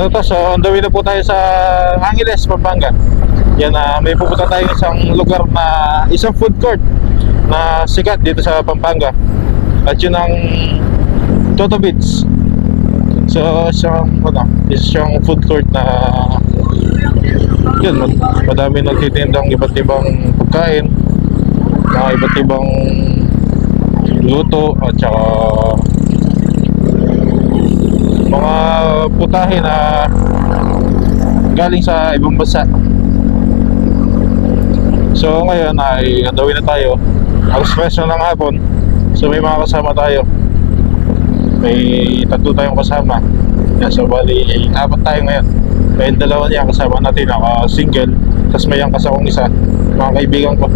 Ano to, so on the way na po tayo sa Angeles, Pampanga. Yan, may pupunta tayo isang lugar na isang food court na sikat dito sa Pampanga. At yun ang Toto Beats. So isang food court na yun, madami nagtitindang iba't ibang pagkain, mga iba't ibang luto at saka mga putahe na galing sa ibang bansa. So ngayon ay andawin na tayo. Alas 3 na ng hapon. So may mga kasama tayo. May tatlo tayong kasama. Yan, so bali 4 tayo ngayon. May dalawa niya kasama natin, naka-single. Tapos may angkas akong isa, mga kaibigan ko.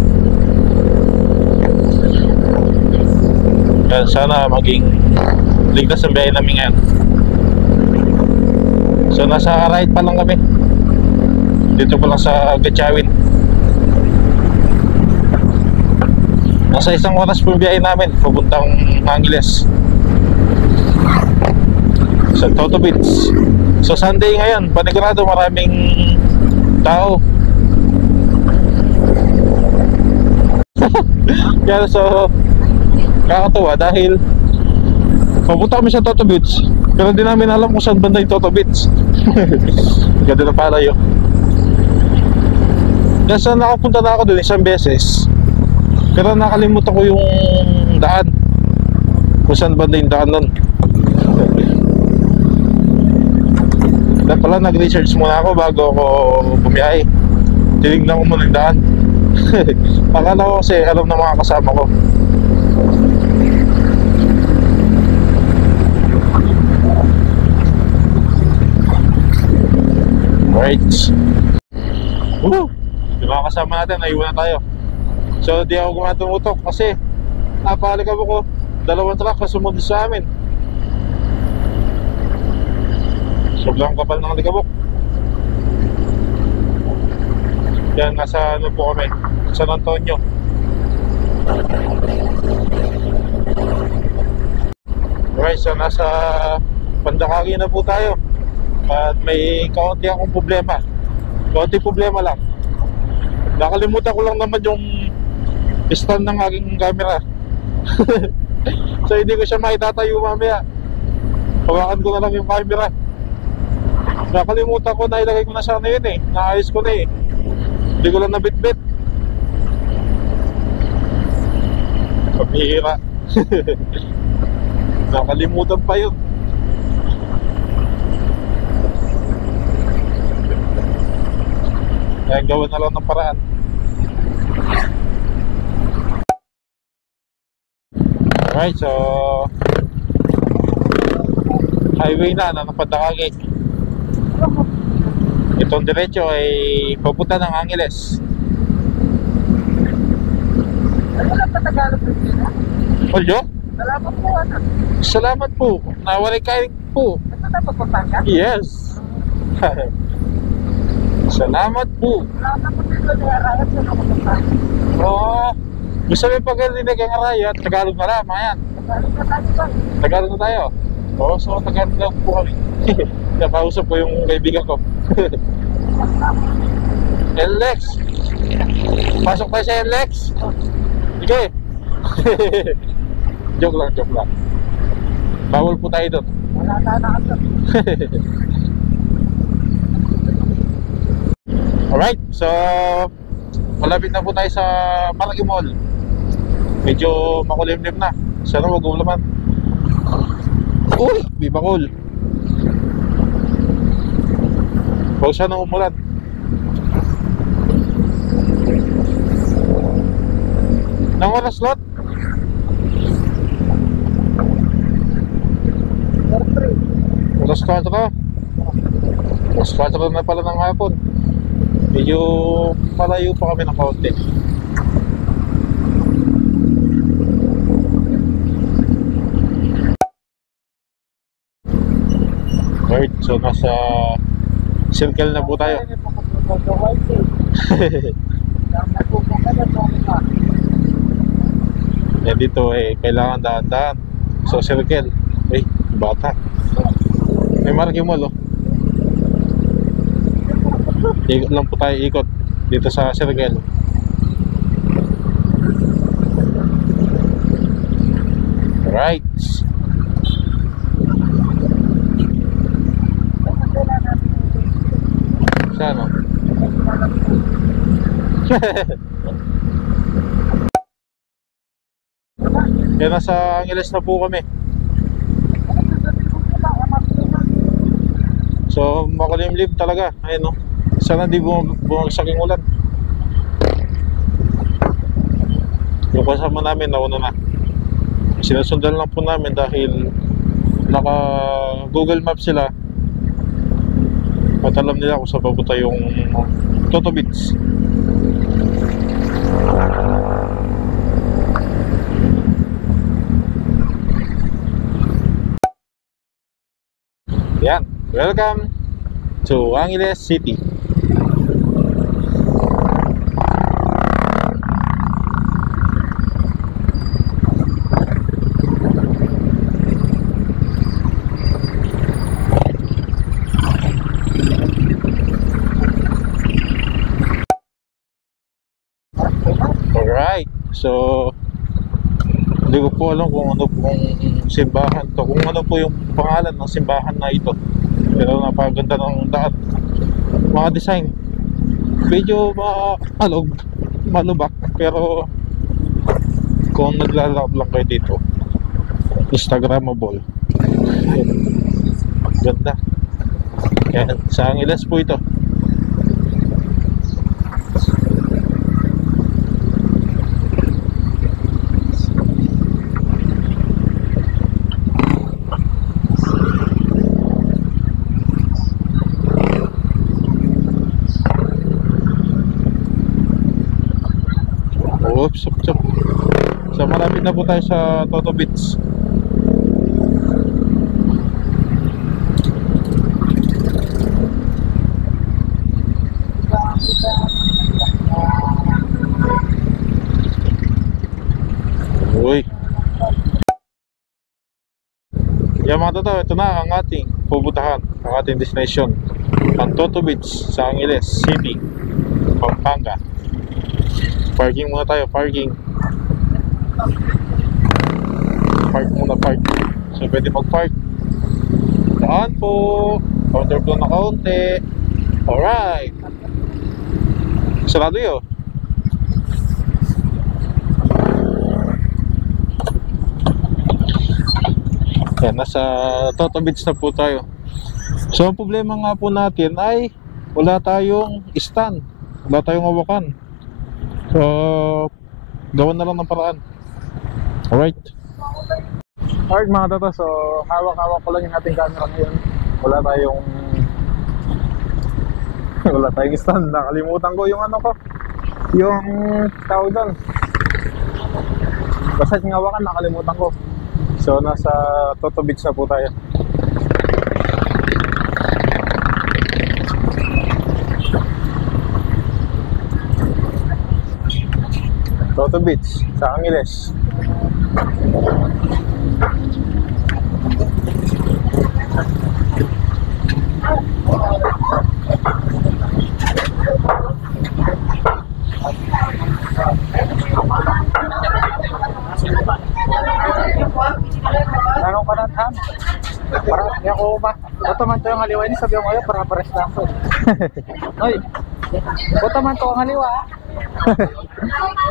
Yan, sana maging ligtas ang biyahe namin ngayon. So nasa right pa lang kami. Dito pa lang sa Gatchawin. Nasa 1 oras po biyahe namin papuntang Angeles sa Toto Beats. So Sunday ngayon, panigurado maraming tao. Kaya so kakatuwa dahil papunta kami sa Toto Beats, pero di namin alam kung saan banda yung Toto Beats. Ganda na pala yun. Kasi nakapunta na ako dun isang beses, pero nakalimutan ko yung daan, kung saan banda yung daan nun. Dapat pala nag-research muna ako bago ako bumiyahe. Tinignan ko muna yung daan. Akala ko kasi alam ng mga kasama ko. Right. Yung mga kasama natin, naiwan na tayo. So di ako gumatumutok kasi napakalikab ako. 2 truck na sumunod sa amin. Sobrang kapal ng likabok. Yan, nasa ano po kami, San Antonio. Right, so nasa Pandakagi na po tayo. At may kaunti akong problema. Kaunti problema lang. Nakalimutan ko lang naman yung stand ng aking camera. So hindi ko siya maitatayo mamaya. Hawakan ko na lang yung camera. Nakalimutan ko na ilagay ko na sana yun eh. Naayos ko na eh. Hindi ko lang nabitbit. Pabihira. Nakalimutan pa yun. Kaya gawin na lang ng paraan. Alright, so highway na ng Pandakagi. Itong diretso ay papunta ng Angeles. Wala pa Tagalog na. Olyo? Salamat po, anak. Salamat po. Nawari kayo po. Ito na Pampanga? Yes. Salamat po. Salamat po dito na Arayat sa Pampanga. Oo. Gusto mo pag narinig ang Arayat, Tagalog na lang, ayan. Tagalog na tayo ba? Tagalog na tayo. Oo, so Tagalog lang po kami. Napausap ko yung kaibigan ko. LX. Pasok tayo sa LX. Sige. Joke lang, joke lang. Bawal po tayo doon. Wala na nakasap. Alright, so malapit na po tayo sa Malaki Mall. Medyo makulimlim na. Sana wag ulaman. Uy, bibakol. Huwag siya nang umulan. Nang oras lot? Alas 4. Alas 4 na pala ng hapon. Medyo malayo pa kami ng kaunti. Right, so nasa circle na po tayo. Eh dito eh kailangan dahan-dahan. So circle. Eh, bata. May Marky Mall oh. Ikot lang po tayo, ikot dito sa Sergel. Right. Saan o? Kaya nasa Angeles na po kami. So makulimlim talaga. Ayun o. Sana di bumagsak yung ulan. Yung kasama namin nauna na. Sinusundan lang po namin dahil naka Google Maps sila. At alam nila kung saan papunta yung Toto Beach. Yan, welcome to Angeles City. Alright, so hindi ko po alam kung ano pong simbahan to, kung ano po yung pangalan ng simbahan na ito. Pero napaganda ng daan, mga design, medyo malubak, pero kung naglalakad lang kayo dito, Instagramable. Ganda. Yan, sa Angeles po ito. Oops. So malapit na po tayo sa Toto Beach. Uy. Yan mga totoo, ito na ang ating pupuntahan, ang ating destination, ang Toto Beach sa Angeles City, Pampanga. Parking muna tayo, parking. Park muna, park. So pwede mag-park. Daan po. Counter flow na kaunti. Alright. Sarado yun. Yan, nasa Toto Beach na po tayo. So ang problema nga po natin ay wala tayong stand, wala tayong hawakan. So gawan na lang ng paraan. Alright. Alright mga tata, so hawak-hawak ko lang yung ating camera ngayon. Wala tayong stand. Nakalimutan ko yung ano ko, yung tawag doon. Basta yung hawakan, nakalimutan ko. So nasa Toto Beach na po tayo. Toto Beach sa Angeles. Ano ka na tam? Para di ako ba? Ito man to yung haliwa ni sabi mo para pares lang to. Oy. Ito man to ang haliwa.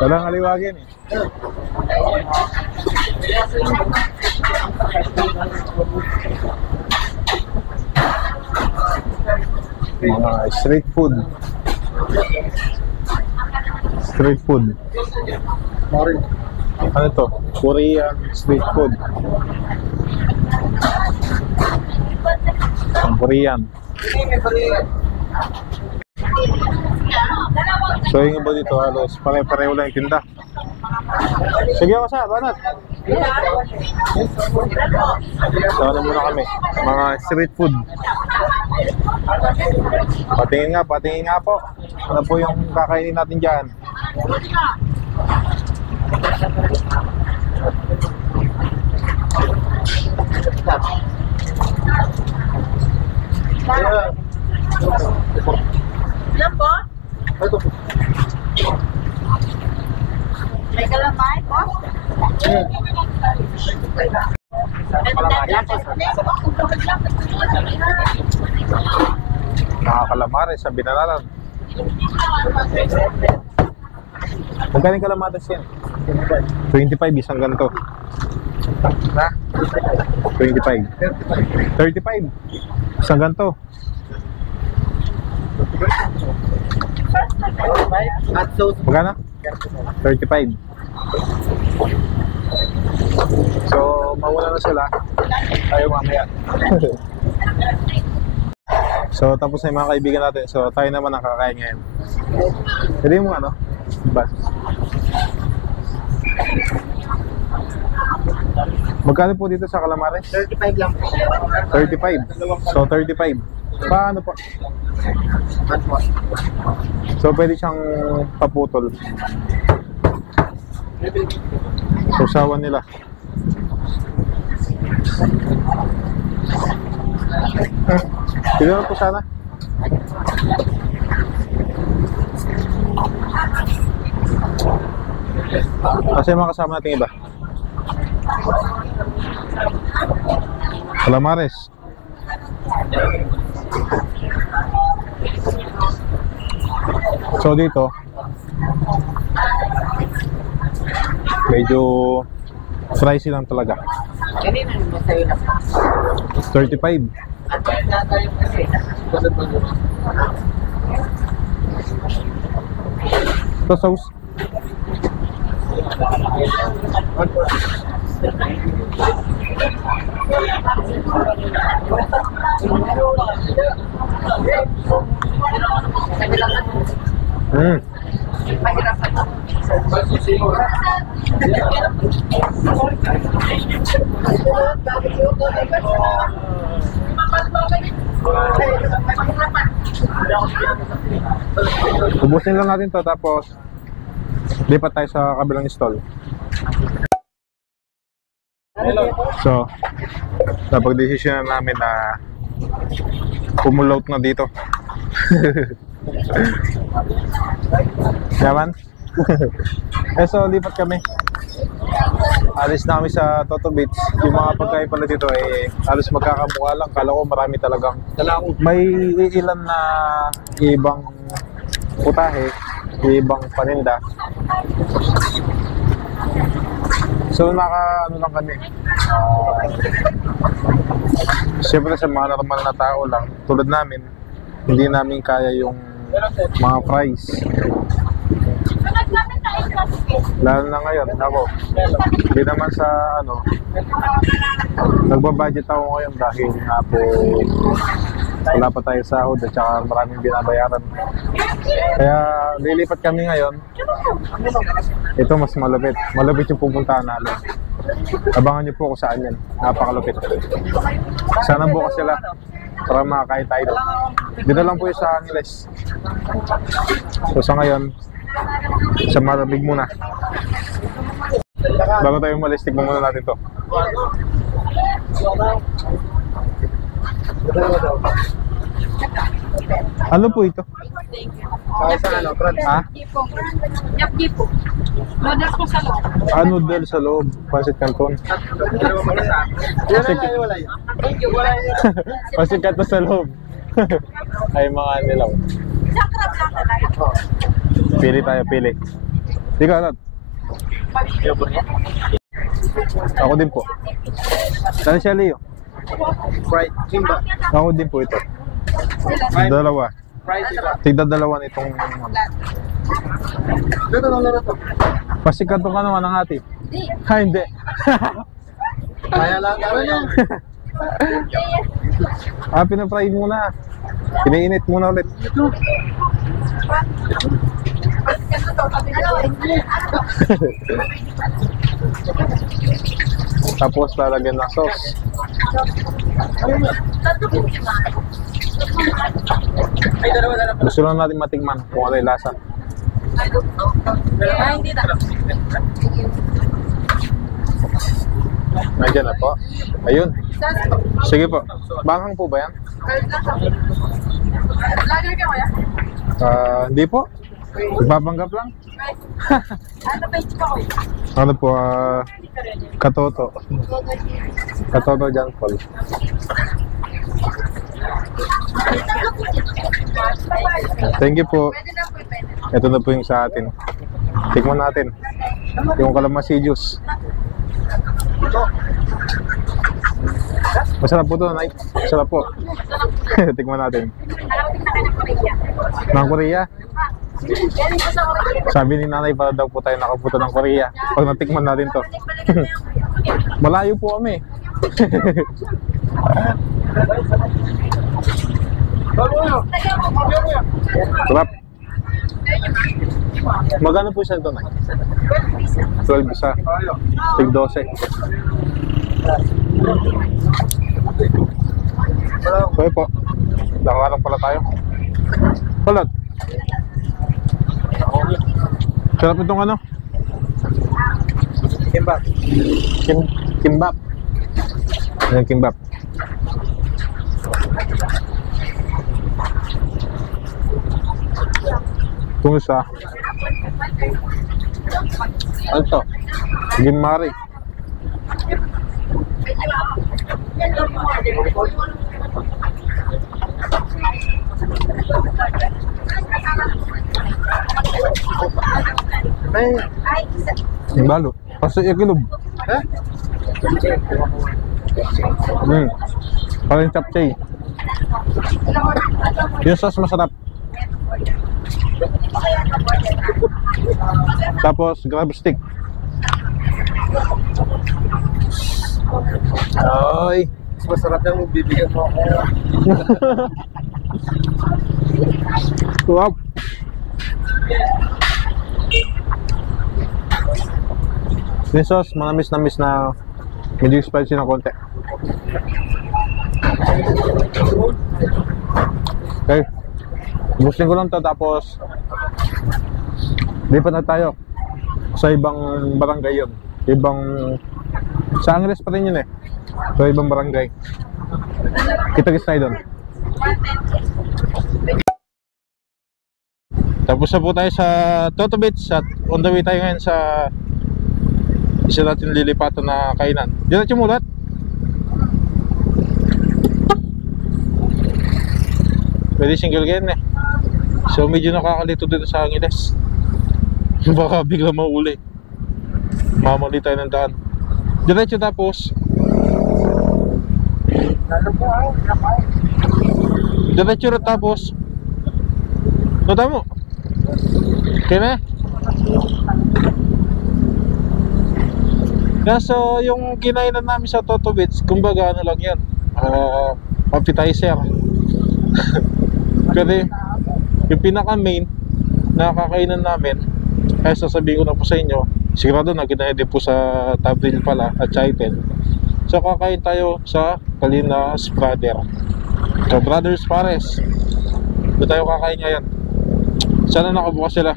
Walang aliwagin eh. Mga street food. Street food. Ano to? Korean street food. Ang Korean. So yung iba dito halos pare-pareho lang yung tinda. Sige ako sa banat. So ano muna kami, mga street food. Patingin nga po. Ano po yung kakainin natin dyan? Ilan po? Ito po. May kalamay po? Mga kalamares sa binaralan. Magkano yung kalamares yan? 25 isang ganito. Na? 25. 35 isang ganito. At sauce. Magkano? 35. So, mawala na sila. Tayo mamaya. So, tapos na yung mga kaibigan natin. So, tayo naman ang kakain ngayon. Pwede mo ano? Bas. Magkano po dito sa Calamares? 35 lang po. 35. So, 35. Paano po? So, pwede siyang paputol. So, sawan nila. Tignan po sana. Kasi yung mga kasama natin iba. Calamares. So dito medyo pricey lang talaga. 35. Ito sauce. Ubusin lang natin to tapos lipat tayo sa kabilang stall. So, napag-desisyon na namin na pumulout na dito. Yaman? So, lipat kami. Alis na kami sa Toto Beach. Yung mga pagkain pala dito ay alis magkakamukha lang. Kala ko marami talagang. May ilan na ibang putahe, ibang paninda. So ano lang kami. Siyempre sa mga normal na tao lang, tulad namin, hindi namin kaya yung mga fries. Lalo na ngayon, ako, hindi naman sa nagbabudget ako ngayon dahil nga po wala pa tayo sahod at saka maraming binabayaran. Kaya lilipat kami ngayon. Ito mas malupit. Malupit yung pupuntahan namin. Abangan niyo po kung saan yan. Napakalupit. Sana bukas sila para makakain tayo doon. Dito lang po yung sa Angeles. So sa ngayon, sa Marabig muna. Bago tayo umalis, tignan muna natin to. Ano po ito? Ha? Yapgi po. Noodles po sa loob. Noodle sa loob. Pasit Canton. Pasit Canton sa loob. Ay mga nilaw. Isang crab lang talaga. Pili tayo, pili. Di ka alat. Ako din po. Saan siya, Leo? Fried kimba. Ako din po ito. Dalawa. Fried iba. Tigda dalawa nitong Dito lang laro to. Pasikat ka naman ng ati. Ha, hindi. Kaya lang gano'n yan. Pinafry muna. Pinainit muna ulit. Tapos lalagyan ng sauce. Gusto lang natin matikman kung ano yung lasa. Hindi na. Nandiyan na po. Ayun. Sige po. Bangang po ba yan? Lager ka kaya? Hindi po. Ipapanggap lang. Ano ba yung ko? Ano po, Katoto. Katoto John Paul. Thank you po. Pwede na po, pwede. Ito na po yung sa atin. Tikman natin. Yung kalamansi juice. Masarap po ito, Nay. Masarap po. Tikman natin. Nakarating na kayo ng Korea. Ng Korea. Galing po sa Korea. Sabi ni Nanay para daw po tayo nakapunta ng Korea. Pag natikman natin to. Malayo po kami. Sarap. Magkano po siya ito, Nay? 12 isa. Tig 12. Okay po. Nakakarang pala tayo. Palat. Sarap itong ano? Kimbap. Kimbap. Ayan, kimbap. Itong isa. Ano to? Gimari. May Yung balo. Kasi ikilob. ha? Parang chapchay. Yung sauce masarap. Tapos grab stick. Ay. Mas masarap yung bibigyan mo ako. Wow. Yung sauce, manamis-namis na medyo spicy na konti. Okay. Gusto ko lang to, tapos lipat na tayo sa ibang barangay yun. Sa Angeles pa rin yun eh. Sa ibang barangay. Kita-kits tayo doon. Tapos na po tayo sa Toto Beach at on the way tayo ngayon sa isa natin lilipatan na kainan. Diyan natin mulat. Pwede single game eh. So medyo nakakalito dito sa Angeles. Baka bigla mauli. Mamali tayo ng daan. Diretso tapos diretso na tapos nota mo. Okay na? Kaso yung kinainan namin sa Toto Beach, kumbaga ano lang yan, appetizer. Pero yung pinaka main na kakainan namin, kaya sasabihin ko na po sa inyo, sigurado na ginaya din po sa thumbnail pala at title. So kakain tayo sa Calinas Brother. So Brothers Pares. Doon tayo kakain ngayon. Sana nakabukas sila.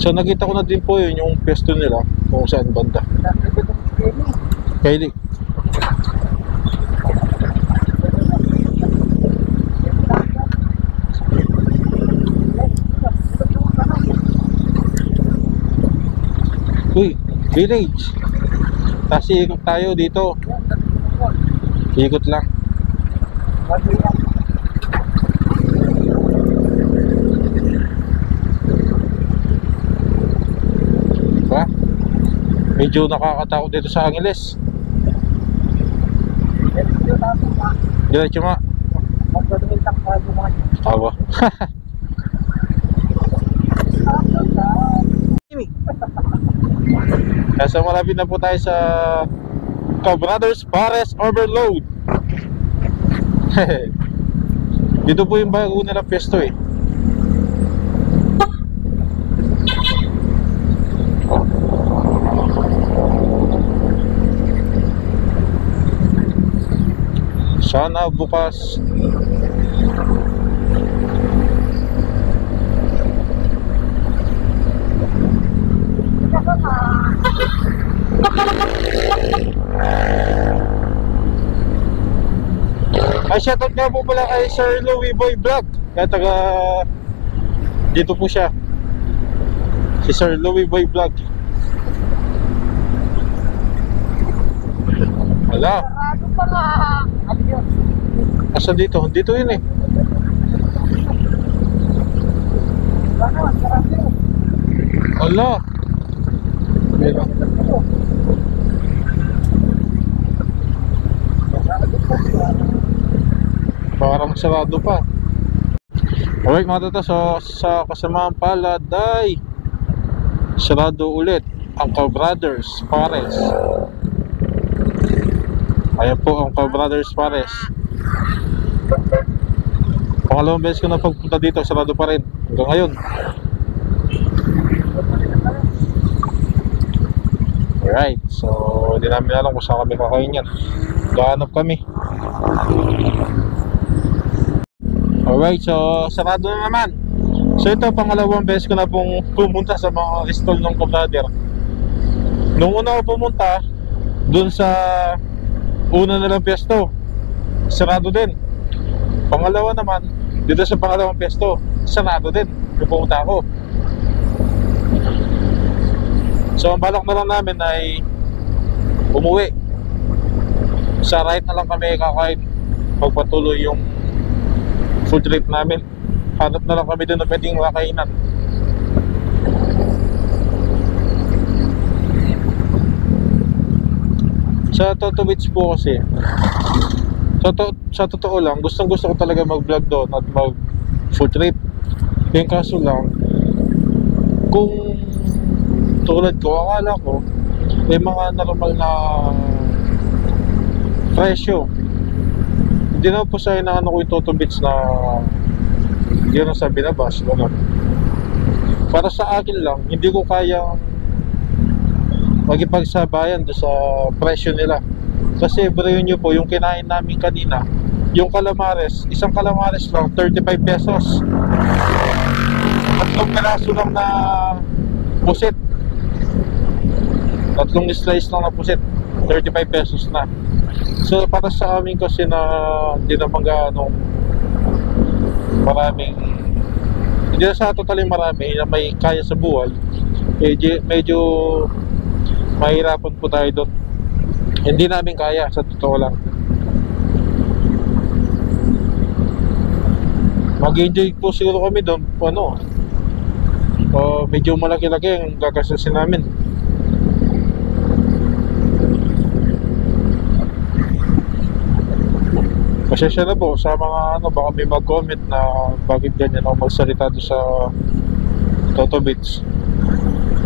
So nakita ko na din po yun yung pesto nila kung saan banda. Kylie. Uy, village. Tapos ikot tayo dito. Ikot lang. Diba? Medyo nakakatakot dito sa Angeles. Diretso nga. Awa. Nasa malapit na po tayo sa Brothers Pares Overload. Dito po yung bago nila pesto eh. Sana bukas. Ay, shoutout nga po pala kay Sir Louie Boy Vlog. Kaya taga dito po siya. Si Sir Louie Boy Vlog. Wala. Ano pa nga? Asa dito? Dito yun eh. Wala. Parang sarado pa. Alright mga tata, so sa kasamaang palad ay sarado ulit ang Ka-Brothers Pares. Ayan po ang Ka-Brothers Pares. Pangalawang beses ko na pagpunta dito, sarado pa rin hanggang ngayon. Alright, so hindi namin alam kung saan kami kakain yan. Gahanap kami. Alright, so sarado na naman. So ito, pangalawang beses ko na pong pumunta sa mga stall ng Ka-Brother. Nung una ko pumunta dun sa una nilang pwesto, sarado din. Pangalawa naman, dito sa pangalawang pwesto, sarado din. Yung pumunta ako. So ang balak na lang namin ay umuwi. Sa right na lang kami kakain, magpatuloy yung food trip namin. Hanap na lang kami doon na pwedeng makainan. Sa Toto Beach po kasi, sa totoo lang, gustong gusto ko talaga mag vlog doon at mag food trip. Yung kaso lang, kung tulad ko, akala ko may mga normal na presyo. Hindi na po sa inaano ko yung Toto Beach na hindi na sa binabas, gano'n. Para sa akin lang, hindi ko kayang magipagsabayan do sa presyo nila. Kasi bro nyo po, yung kinain namin kanina, yung calamares, isang calamares lang 35 pesos. Tatlong peraso lang na pusit, tatlong slice lang na pusit, 35 pesos na. So para sa amin kasi na hindi naman gaano maraming, hindi na sa totally marami na may kaya sa buhay, medyo mahirapan po tayo doon. Hindi namin kaya, sa totoo lang. Mag-enjoy po siguro kami doon, ano, medyo malaki-laki ang gagastusin namin. Pasensya na po sa mga ano, baka may mag-comment na bakit ganyan ako magsalita doon sa Toto Beach.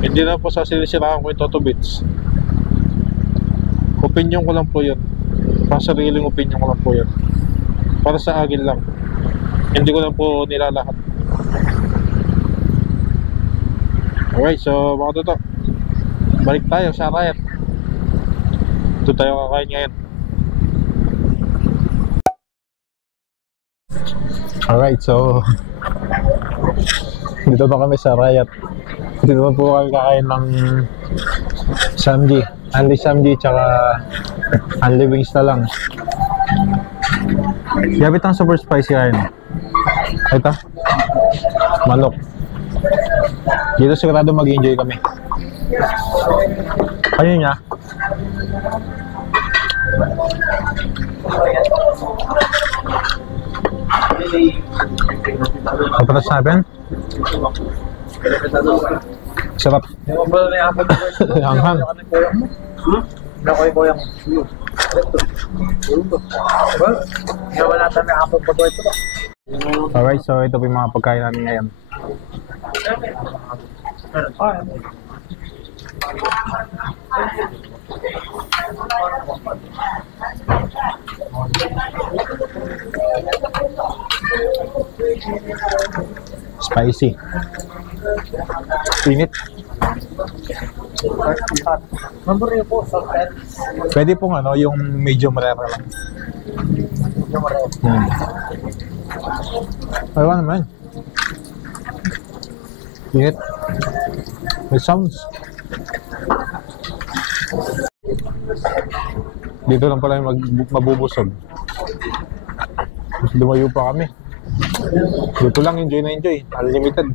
Hindi na po sasinisiraan ko yung Toto Beach. Opinion ko lang po yun. Pasariling opinion ko lang po yun. Para sa akin lang. Hindi ko lang po nilalahat. Alright, so mga toto, balik tayo sa Arayat. Ito tayo kakain ngayon. Alright, so dito na kami sa Arayat. Dito na po kami kakain ng Samji, Anli Samji, tsaka Anli Wings na lang. Gabit ang super spicy kain. Ito manok. Dito sigurado mag-enjoy kami. Ayun niya. Kapatas natin. Sarap. Hanghang. Alright, so ito po yung mga pagkain namin ngayon. Spicy. Init. Pwede pong ano, yung medium rare lang. Ayaw naman. Init. May sounds. Dito lang pala yung mabubusog. Mas lumayo pa kami. Dito lang, enjoy na enjoy. Unlimited.